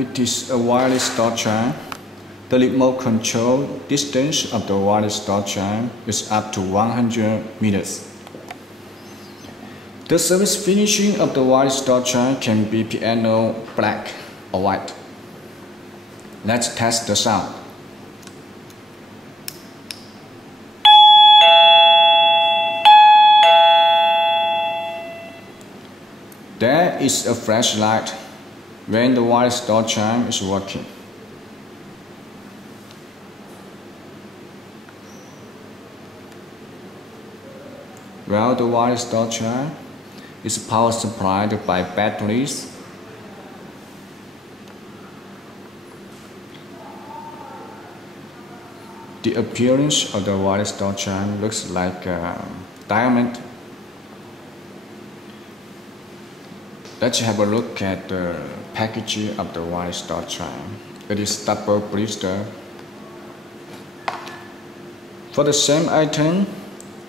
It is a wireless door chime. The remote control distance of the wireless door chime is up to 100 meters. The surface finishing of the wireless door chime can be piano black or white. Let's test the sound. There is a flashlight when the wireless door chime is working. While the wireless door chime is power supplied by batteries, the appearance of the wireless door chime looks like a diamond. Let's have a look at the packaging of the wireless door chime. It is double blister. For the same item,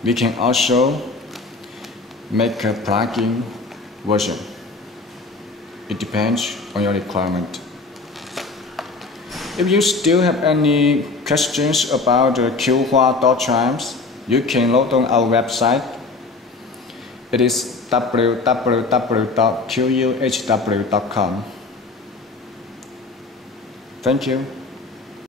we can also make a plug-in version. It depends on your requirement. If you still have any questions about the Q-Hua door chimes, you can log on our website. It is www.quhw.com. Thank you.